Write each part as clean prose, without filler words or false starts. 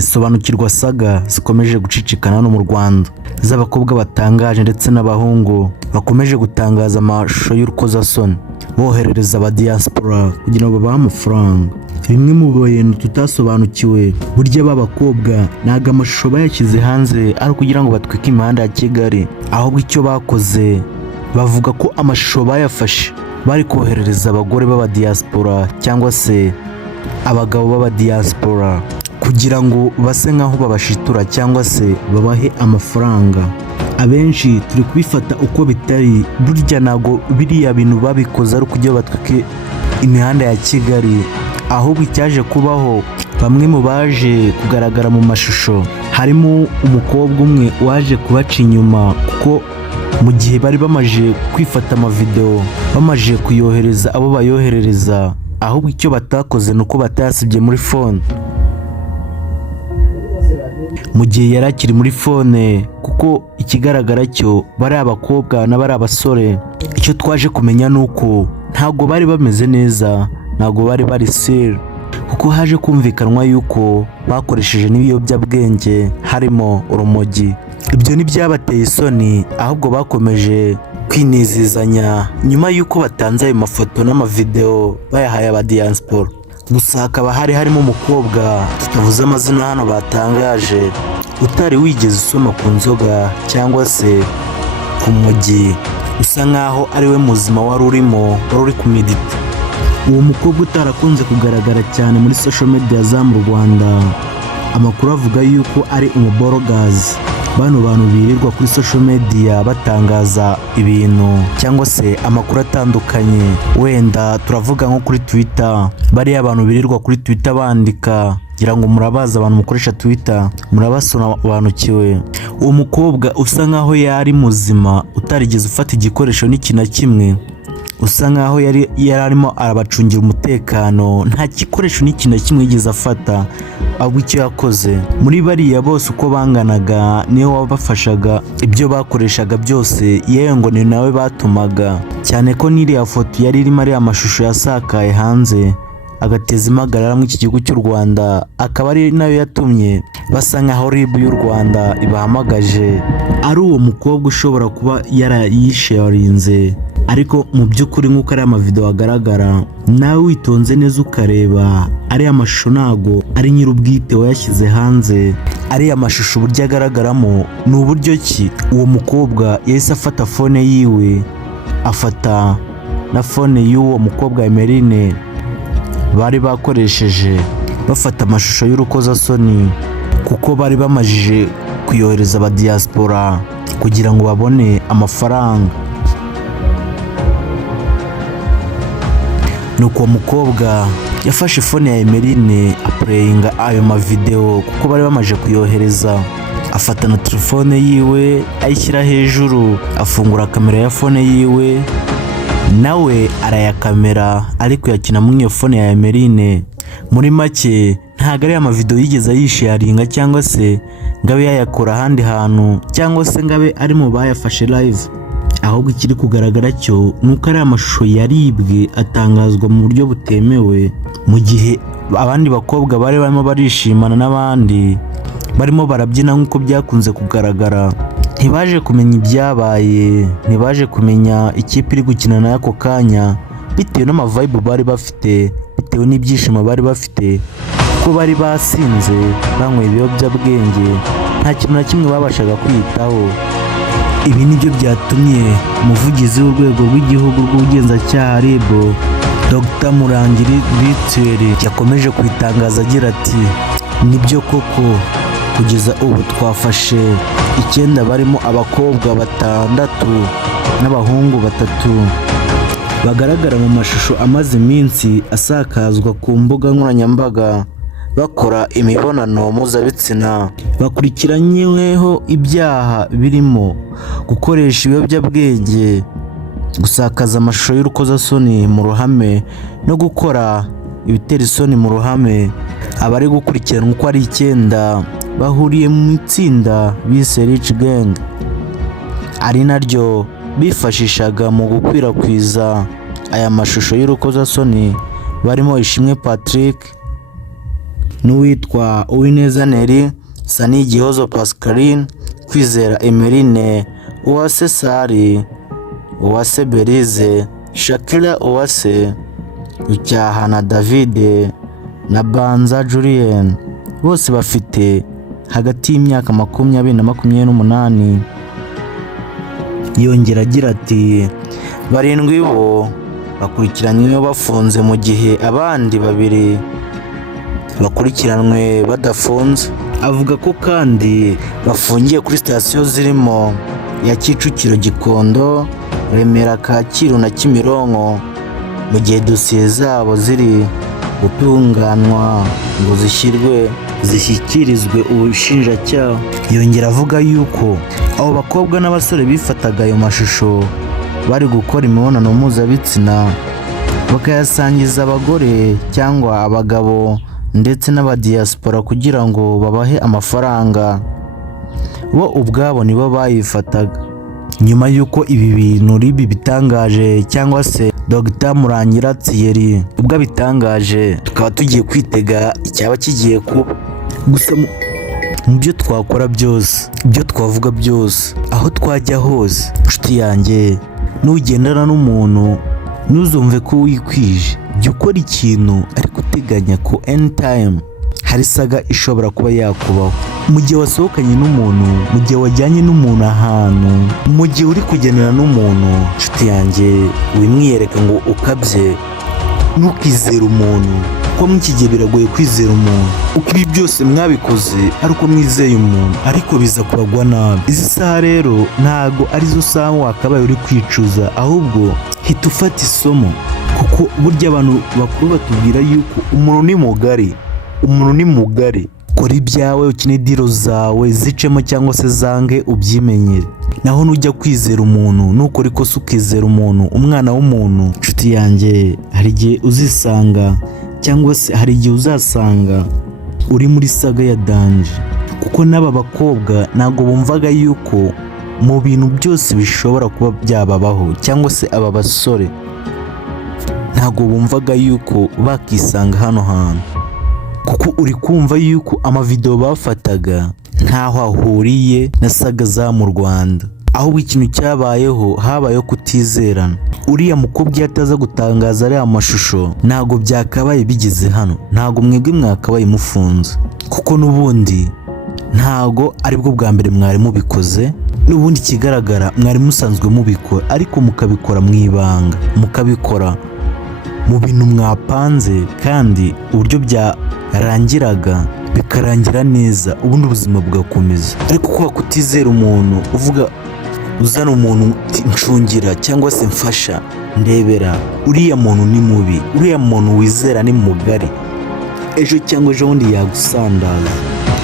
sobanukirwa saga zikomeje gucicikana hano mu Rwanda z'abakobwa batangaje ndetse n'abahungu bakomeje gutangaza amashusho y'urukozasoni boherereza aba diaspora kugira ngo babahe amafaranga. Bimwe mu bintu tutasobanukiwe burya b'abakobwa ntago amashusho bayashyize hanze ari kugira ngo batwike imihanda ya Kigali, ahubwo icyo bakoze bavuga ko amashusho bayafashe bari koherereza abagore b'aba diaspora cyangwa se abagabo b'aba diaspora kugira ngo base nkaho babashitura cyangwa se babahe amafaranga. Abenshi turi kubifata uko bitari, burya nago biriya bintu babikoze ari kugira batwike imihanda ya Kigali, ahubwo icyaje kubaho bamwe mu baje kugaragara mu mashusho harimo umukobwa umwe waje kubaca inyuma, kuko mu gihe bari bamaje kwifata amavideo bamaje kuyohereza abo bayoherereza, ahubwo icyo batakoze nuko batayasibye muri phone mu gihe yari akiri muri phone, kuko ikigaragara cyo bari abakobwa na bari abasore icyo twaje kumenya nuko ntago bari bameze neza, ntago bari sir, kuko haje kumvikanwa yuko bakoresheje n'ibiyobyabwenge harimo urumogi. Ibyo ntibyabateye isoni, ahubwo bakomeje kwinezezanya nyuma yuko batanze ayo mafoto n'amavideo bayahaye aba diaspora. Gusa hakaba harimo umukobwa tutavuze amazina hano batangaje utari wigeze usoma ku nzoga cyangwa se ku mogi, usa nkaho ari we muzima wari uri kumedita. Uwo mukobwa utarakunze kugaragara cyane muri social media za mu Rwanda, amakuru avuga yuko ari umuborogazi, bano bantu birirwa kuri social media batangaza ibintu cyangwa se amakuru atandukanye. Wenda turavuga nko kuri Twitter, bariya abantu birirwa kuri Twitter bandika, ngira ngo murabaza abantu mukoresha Twitter, murabasobanukiwe. Uwo mukobwa usa nkaho yari muzima, utarigeze ufata igikoresho n'iki na kimwe, usa nkaho yari arimo arabacungira umutekano, nta gikoresho n'iki na kimwe yigeze afata. Ahubwo icyo yakoze muri bariya bose uko banganaga niwe wabafashaga, ibyo bakoreshaga byose yewe ngo ni nawe batumaga, cyane ko n'iriya foto yari irimo ariya mashusho yasakaye hanze agateza impagarara mu iki gihugu cy'u Rwanda, akaba ari nayo yatumye basa nkaho RIB y'u Rwanda ibahamagaje. Ari uwo mukobwa ushobora kuba yarayisharinze, ariko mu by'ukuri nk'uko ari amavideo agaragara, nawe witonze neza ukareba ariya mashusho ntago ari nyir'ubwite wayashyize hanze. Ariya mashusho uburyo agaragaramo ni uburyo ki uwo mukobwa yahise afata phone yiwe, afata na phone y'uwo mukobwa Emeline bari bakoresheje bafata amashusho y'urukozasoni, kuko bari bamajije kuyohereza aba diaspora kugira ngo babone amafaranga. Nuko umukobwa yafashe phone ya Emeline apureyinga ayo mavideo, kuko bari bamaje kuyohereza, afata na telefone yiwe ayishyira hejuru, afungura kamera ya phone yiwe nawe arayakamera ariko yakina muri iyo phone ya Emeline. Muri make ntago ari amavideo yigeze ayisharinga cyangwa se ngabe yayakora ahandi hantu cyangwa se ngabe ari mu bayafashe live, ahubwo ikiri kugaragara cyo nuko ari amashusho yaribwe atangazwa mu buryo butemewe, mu gihe abandi bakobwa bari barimo barishimana n'abandi barimo barabyina nk'uko byakunze kugaragara. Ntibaje kumenya ibyabaye, ntibaje kumenya ikipe iri gukina nayo ako kanya, bitewe n'amavibe bari bafite, bitewe n'ibyishimo bari bafite, kuko bari basinze banyweye ibiyobyabwenge, nta kintu na kimwe babashaga kwitaho. Ibi nibyo byatumye umuvugizi w'urwego rw'igihugu rw'ubugenzacyaha RIB Dr Murangiri Victoire yakomeje kwitangaza agira ati nibyo koko kugeza ubu twafashe 9 barimo abakobwa 6 n'abahungu 3 bagaragara mu mashusho amaze iminsi asakazwa ku mbuga nkoranyambaga bakora imibonano mpuzabitsina. Bakurikiranyweho ibyaha birimo gukoresha ibiyobyabwenge, gusakaza amashusho y'urukozasoni mu ruhame no gukora ibitera isoni mu ruhame. Abari gukurikiranwa uko ari 9 bahuriye mu itsinda bise Rich Gang, ari naryo bifashishaga mu gukwirakwiza aya mashusho y'urukozasoni, barimo Ishimwe Patrick, n'uwitwa Uwineza Neri, Sanigihozo Pascaline, Kwizera Emeline, Uwase Sari, Uwase Berize, Shakira Uwase, Rucyahana David na Banza Julien, bose bafite hagati y'imyaka 20 na 28. Yongera agira ati barindwi bo bakurikiranywe bafunze mu gihe abandi babiri bakurikiranwe badafunze. Avuga ko kandi bafungiye kuri sitasiyo zirimo ya Kicukiro, Gikondo, Remera, Kacyiru na Kimironko, mu gihe dosiye zabo ziri gutunganwa ngo zishyikirizwe ubushinjacyaha. Yongera avuga yuko abo bakobwa n'abasore bifataga ayo mashusho bari gukora imibonano mpuzabitsina bakayasangiza abagore cyangwa abagabo ndetse n'abadiyasipora kugira ngo babahe amafaranga, bo ubwabo nibo bayifataga. Nyuma y'uko ibi bintu ribi bitangaje cyangwa se Dr Murangira Thierry ubwo bitangaje, tukaba tugiye kwitega icyaba kigiye kuba. Gusa mu byo twakora byose, ibyo twavuga byose, aho twajya hose, inshuti yanjye, nugendana n'umuntu ntuzumve ko wikwije, jya ukora ikintu ariko uteganya ko anytime hari saga ishobora kuba yakubaho. Mu gihe wasohokanye n'umuntu, mu gihe wajyanye n'umuntu ahantu, mu gihe uri kugendana n'umuntu, inshuti yanjye, wimwiyereka ngo ukabye, ntukizere umuntu, kuko muri iki gihe biragoye kwizera umuntu. Uko ibi byose mwabikoze ari uko mwizeye umuntu, ariko biza kubagwa nabi. Izi saha rero ntago arizo saha wakabaye uri kwicuza, ahubwo hita ufata isomo, kuko burya abantu bakuru batubwira yuko umuntu ni mugari. Kora ibyawe, ukine diro zawe, zicemo cyangwa se zange ubyimenyere. Naho nujya kwizera umuntu, nukora ikosa ukizera umuntu, umwana w'umuntu, inshuti yanjye, hari igihe uzisanga cyangwa se hari igihe uzasanga uri muri saga ya danje. Kuko n'aba bakobwa ntabwo bumvaga yuko mu bintu byose bishobora kuba byababaho, cyangwa se aba basore ntabwo bumvaga yuko bakisanga hano hantu, kuko uri kumva yuko amavideo bafataga ntaho ahuriye na saga za mu Rwanda. Ahubwo ikintu cyabayeho, habayeho kutizerana. Uriya mukobwa iyo ataza gutangaza ariya mashusho, ntago byakabaye bigeze hano, ntago mwebwe mwakabaye mufunze, kuko n'ubundi ntago aribwo bwa mbere mwari mubikoze. N'ubundi kigaragara mwari musanzwe mubikora, ariko mukabikora mu ibanga, mukabikora mu bintu mwapanze, kandi uburyo byarangiraga bikarangira neza, ubundi ubuzima bugakomeza. Ariko kuba kutizera umuntu, uvuga uzana umuntu ncungira cyangwa se mfasha, ndebera, uriya muntu ni mubi, uriya muntu wizera ni mugari, ejo cyangwa ejo bundi yagusandaza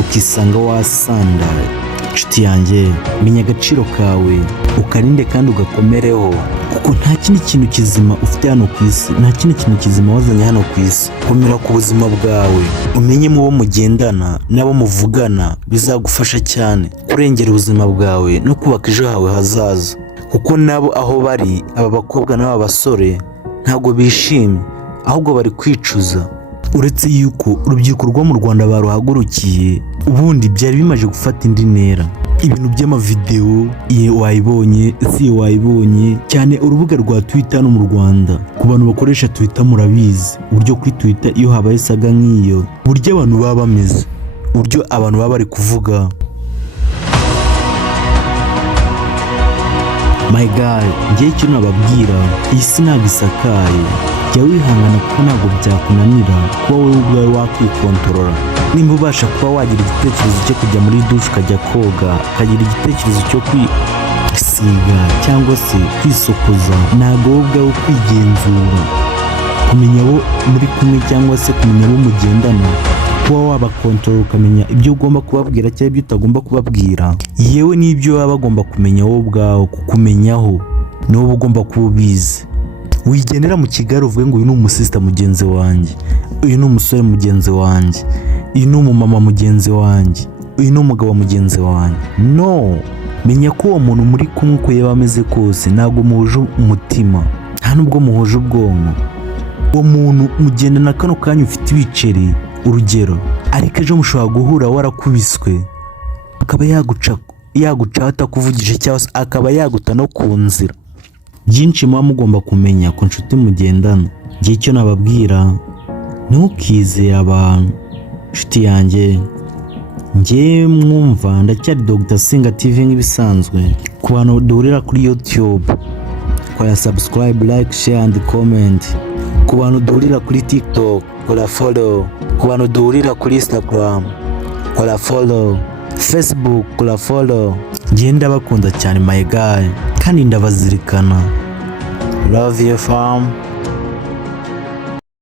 ukisanga wasandaye. Inshuti yanjye, menya agaciro kawe, ukarinde kandi ugakomereho, kuko nta kindi kintu kizima ufite hano ku isi, nta kindi kintu kizima wazanye hano ku isi. Komera ku buzima bwawe, umenye mu bo mugendana n'abo muvugana, bizagufasha cyane kurengera ubuzima bwawe no kubaka ejo hawe hazaza. Kuko nabo aho bari, aba bakobwa n'aba basore ntabwo bishimye, ahubwo bari kwicuza. Uretse yuko urubyiruko rwo mu Rwanda baruhagurukiye, ubundi byari bimaze gufata indi ntera. Ibintu by'amavideo iye wayibonye, si wayibonye cyane. Urubuga rwa Twitter no mu Rwanda, ku bantu bakoresha Twitter murabizi uburyo kuri Twitter iyo habaye saga nk'iyo, uburyo abantu baba bameze, uburyo abantu baba bari kuvuga. My God, ngiye icyo nababwira, iyi si ntabwo isakaye. Jya wihangana kuko ntabwo byakunanira kuba wowe ubwawe wakwikontorora. Nimba ubasha kuba wagira igitekerezo cyo kujya muri dushe ukajya koga, ukagira igitekerezo cyo kwisiga cyangwa se kwisokoza, ntabwo wowe ubwawe kwigenzura, kumenya abo muri kumwe cyangwa se kumenya abo mugendana, kuba wabakontorora, ukamenya ibyo ugomba kubabwira cyangwa ibyo utagomba kubabwira, yewe n'ibyo baba bagomba kumenya wowe ubwawe. Kukumenyaho ni wowe ugomba kuba ubizi. Wigendera mu Kigali uvuge ngo uyu ni umusista mugenzi wanjye, uyu ni umusore mugenzi wanjye, uyu ni umumama mugenzi wanjye, uyu ni umugabo mugenzi wanjye. No, menya ko uwo muntu muri kumwe uko yaba ameze kose, ntabwo muhuje umutima, nta nubwo muhuje ubwonko. Uwo muntu mugendana kano kanya ufite ibiceri, urugero ariko ejo mushobora guhura warakubiswe, akaba yaguca atakuvugije cyangwa se akaba yaguta no ku nzira. Byinshi muba mugomba kumenya ku nshuti mugendana. Igihe cyo nababwira, ntukizere abantu. Nshuti yanjye, njye mwumva ndacyari Dr. Singa TV nk'ibisanzwe. Ku bantu duhurira kuri YouTube, kora subscribe, like, share and comment. Ku bantu duhurira kuri TikTok, kora follow. Ku bantu duhurira kuri Instagram, kora follow. Facebook, kora follow. Njye ndabakunda cyane my guy, kandi ndabazirikana. Love you fam.